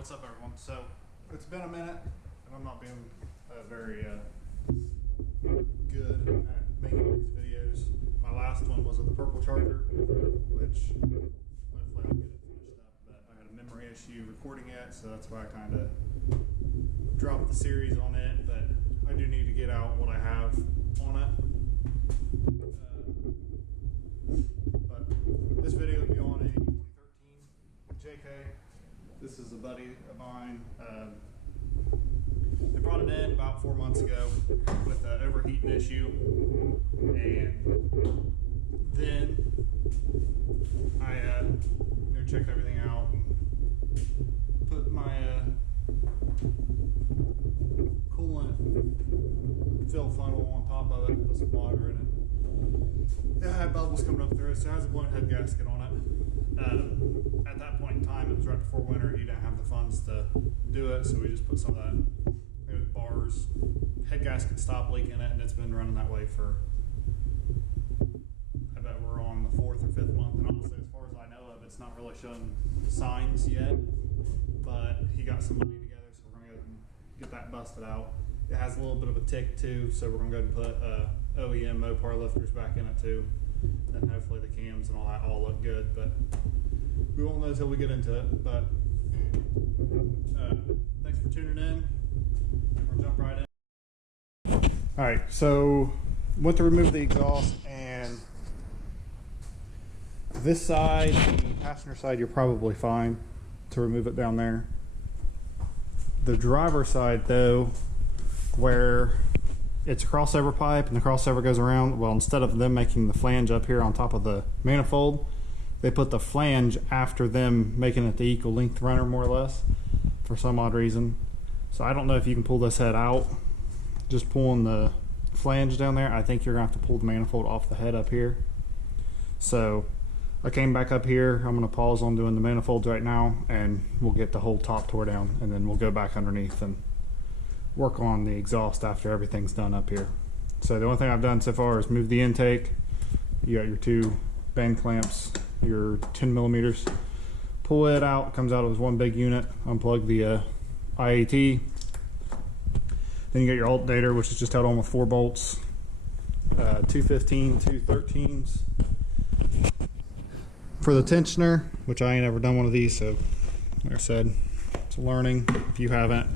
what's up everyone? So, it's been a minute, and I'm not being very good at making these videos. My last one was with the purple charger, which hopefully I'll get it finished up, but I had a memory issue recording it, so that's why I kind of dropped the series on it, but I do need to get out what I have on it. But this video will be on a 2013 JK. This is a buddy of mine. They brought it in about 4 months ago with an overheating issue, and then I checked everything out and put my coolant fill funnel on top of it, put some water in it. It had bubbles coming up through it, so it has a blown head gasket on it. At that point in time, it was right before winter. He didn't have the funds to do it, so we just put some of that bars. Head gasket stopped leaking it, and it's been running that way for, I bet we're on the 4th or 5th month. And honestly, as far as I know of, it's not really showing signs yet. But he got some money together, so we're gonna go and get that busted out. It has a little bit of a tick too, so we're gonna go ahead and put OEM Mopar lifters back in it too. And hopefully the cams and all that all look good, but we won't know until we get into it. But thanks for tuning in. We'll jump right in. Alright, so went to remove the exhaust, and this side, the passenger side, you're probably fine to remove it down there. The driver's side though, where it's a crossover pipe and the crossover goes around, well, instead of them making the flange up here on top of the manifold, they put the flange after them making it the equal length runner, more or less, for some odd reason. So I don't know if you can pull this head out just pulling the flange down there. I think you're gonna have to pull the manifold off the head up here. So I came back up here. I'm gonna pause on doing the manifolds right now, and we'll get the whole top tore down, and then we'll go back underneath and work on the exhaust after everything's done up here. So the only thing I've done so far is move the intake. You got your 2 band clamps, your 10 millimeters. Pull it out, it comes out as one big unit. Unplug the IAT. Then you got your alternator, which is just held on with 4 bolts. 215, 213s. For the tensioner, which I ain't ever done one of these, so like I said, it's a learning if you haven't.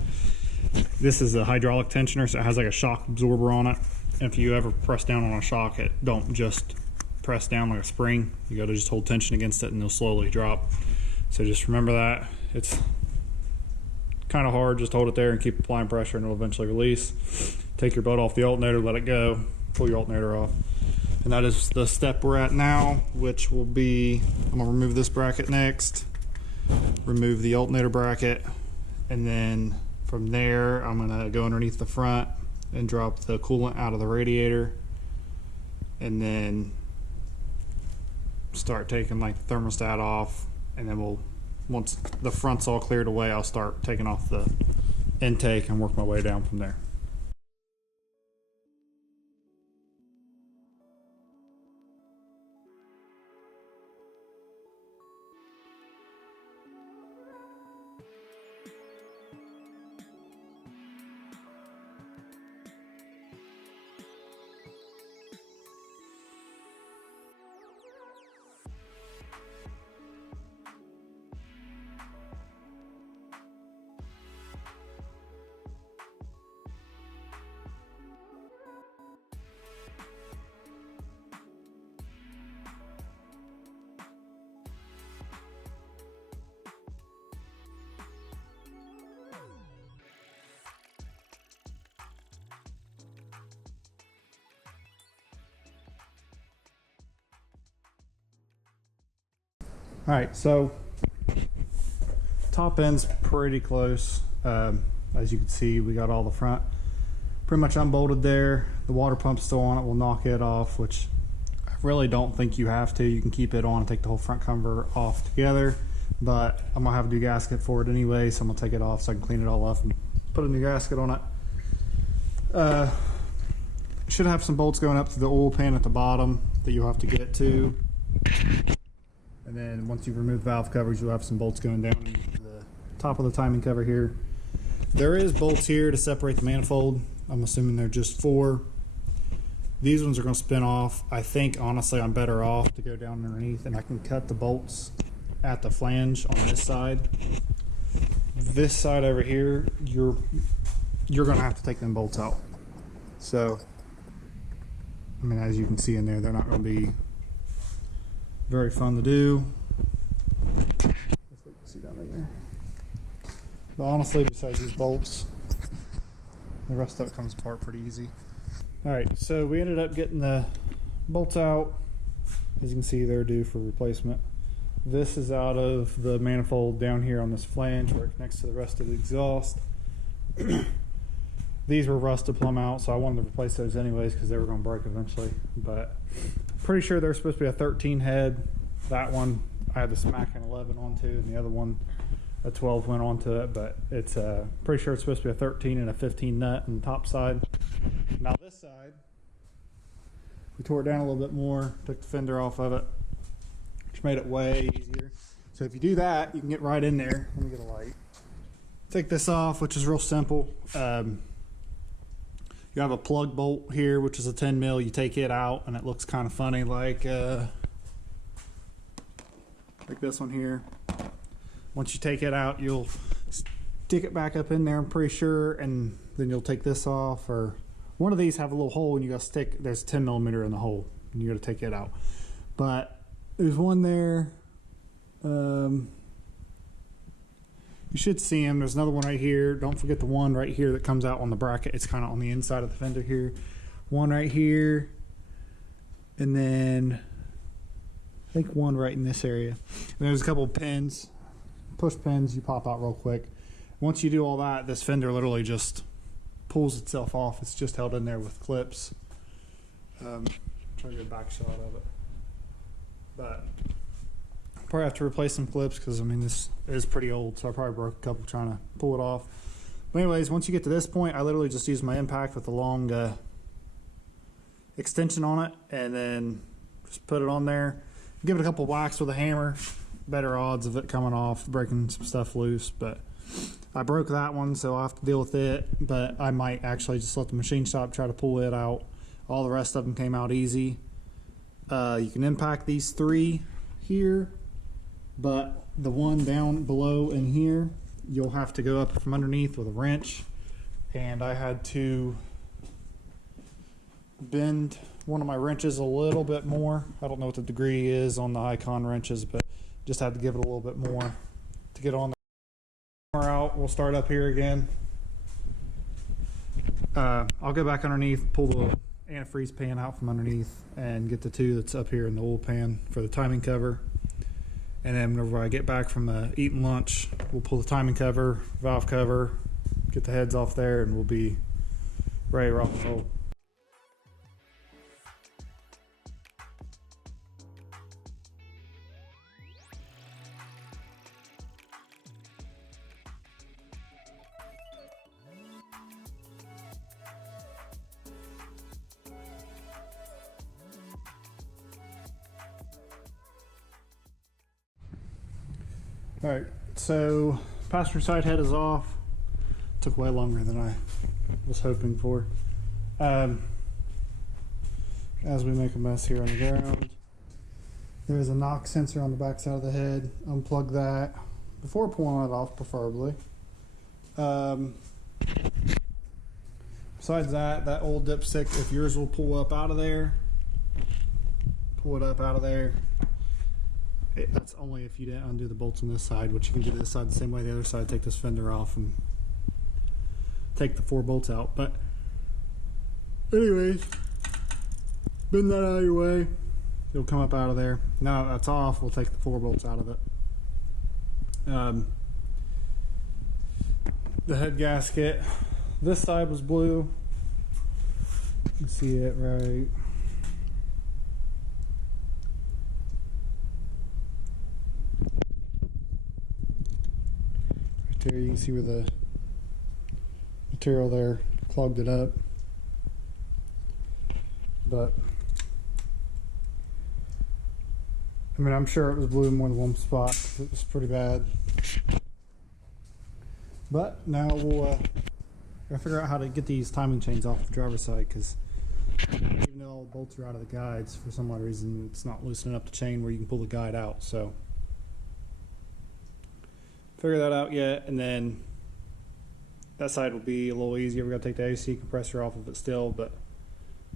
This is a hydraulic tensioner, so it has like a shock absorber on it. And if you ever press down on a shock, it don't just press down like a spring. You got to just hold tension against it, and it'll slowly drop. So just remember that. It's kind of hard. Just hold it there and keep applying pressure, and it'll eventually release. Take your bolt off the alternator, let it go, pull your alternator off. And that is the step we're at now, which will be, I'm gonna remove this bracket next, remove the alternator bracket, and then from there, I'm gonna go underneath the front and drop the coolant out of the radiator, and then start taking like the thermostat off, and then once the front's all cleared away, I'll start taking off the intake and work my way down from there. All right, so top end's pretty close. As you can see, we got all the front pretty much unbolted there. The water pump's still on it. We'll knock it off, which I really don't think you have to. You can keep it on and take the whole front cover off together, but I'm gonna have a new gasket for it anyway, so I'm gonna take it off so I can clean it all up and put a new gasket on it. Should have some bolts going up to the oil pan at the bottom that you'll have to get to. And then once you remove the valve covers, you'll have some bolts going down into the top of the timing cover here. There is bolts here to separate the manifold. I'm assuming they're just 4. These ones are going to spin off. I think honestly I'm better off to go down underneath, and I can cut the bolts at the flange on this side. This side over here, you're going to have to take them bolts out. So, I mean, as you can see in there, they're not going to be very fun to do. See down in there. But honestly, besides these bolts, the rest of it comes apart pretty easy. Alright, so we ended up getting the bolts out. As you can see, they're due for replacement. This is out of the manifold down here on this flange where it connects to the rest of the exhaust. These were rusted plumb out, so I wanted to replace those anyways because they were going to break eventually. But pretty sure they're supposed to be a 13 head. That one I had to smack an 11 onto, and the other one a 12 went onto it. But it's pretty sure it's supposed to be a 13 and a 15 nut on the top side. Now this side, we tore it down a little bit more, took the fender off of it, which made it way easier. So if you do that, you can get right in there. Let me get a light. Take this off, which is real simple. You have a plug bolt here, which is a 10 mil. You take it out, and it looks kind of funny, like this one here. Once you take it out, you'll stick it back up in there, I'm pretty sure, and then you'll take this off. Or one of these have a little hole, and you got to stick. There's 10 millimeter in the hole, and you got to take it out. But there's one there. You should see them. There's another one right here. Don't forget the one right here that comes out on the bracket. It's kind of on the inside of the fender here. One right here. And then I think one right in this area. And there's a couple of pins. Push pins you pop out real quick. Once you do all that, this fender literally just pulls itself off. It's just held in there with clips. Try to get a back shot of it. But probably have to replace some clips because I mean this is pretty old, so I probably broke a couple trying to pull it off. But anyways, once you get to this point, I literally just use my impact with a long extension on it, and then just put it on there. Give it a couple whacks with a hammer. Better odds of it coming off, breaking some stuff loose. But I broke that one, so I'll have to deal with it. But I might actually just let the machine shop try to pull it out. All the rest of them came out easy. You can impact these 3 here, but the one down below in here, you'll have to go up from underneath with a wrench. And I had to bend one of my wrenches a little bit more. I don't know what the degree is on the Icon wrenches, but just had to give it a little bit more to get on the out. We'll start up here again. I'll go back underneath, pull the antifreeze pan out from underneath, and get the 2 that's up here in the oil pan for the timing cover. And then whenever I get back from eating lunch, we'll pull the timing cover, valve cover, get the heads off there, and we'll be ready to rock and roll. Alright, so passenger side head is off. Took way longer than I was hoping for. As we make a mess here on the ground, there's a knock sensor on the back side of the head. Unplug that before pulling it off, preferably. Besides that old dipstick, if yours will pull up out of there, pull it up out of there. That's only if you didn't undo the bolts on this side, which you can do to this side the same way the other side. Take this fender off and take the 4 bolts out. But anyways, bend that out of your way. It'll come up out of there. Now that that's off, we'll take the 4 bolts out of it. The head gasket. This side was blue. You can see it right. There you can see where the material there clogged it up, but I mean I'm sure it was blue in more than one spot. It was pretty bad. But now we'll gotta figure out how to get these timing chains off the driver's side, because even though all the bolts are out of the guides, for some odd reason it's not loosening up the chain where you can pull the guide out. So figure that out yet, and then that side will be a little easier. We're gonna take the AC compressor off of it still, but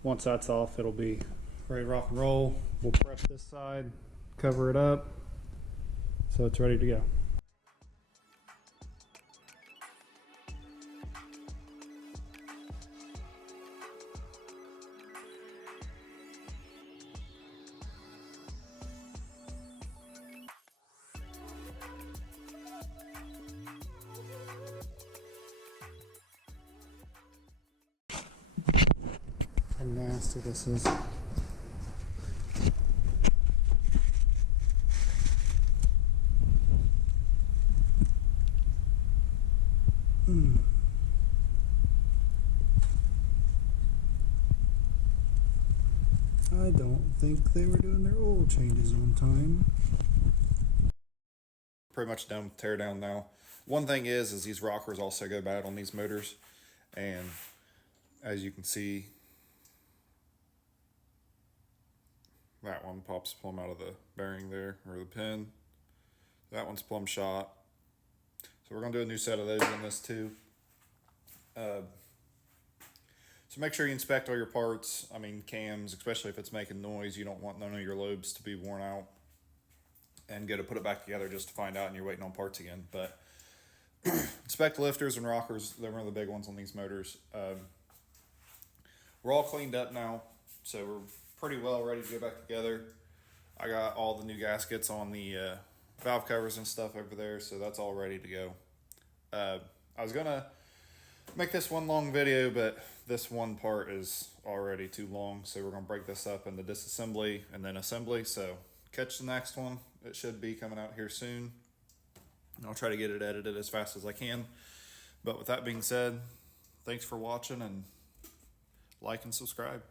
once that's off, it'll be ready to rock and roll. We'll prep this side, cover it up, so it's ready to go. How nasty this is. I don't think they were doing their oil changes on time. Pretty much done with tear down now. One thing is these rockers also go bad on these motors, and as you can see, that one pops plumb out of the bearing there, or the pin. That one's plumb shot. So we're gonna do a new set of those in this too. So make sure you inspect all your parts. I mean, cams, especially if it's making noise, you don't want none of your lobes to be worn out and go to put it back together just to find out and you're waiting on parts again. But inspect lifters and rockers. They're one of the big ones on these motors. We're all cleaned up now, so we're pretty well ready to go back together. I got all the new gaskets on the valve covers and stuff over there, so that's all ready to go. I was gonna make this one long video, but this one part is already too long, so we're gonna break this up into disassembly and then assembly. So catch the next one. It should be coming out here soon. I'll try to get it edited as fast as I can. But with that being said, thanks for watching, and like and subscribe.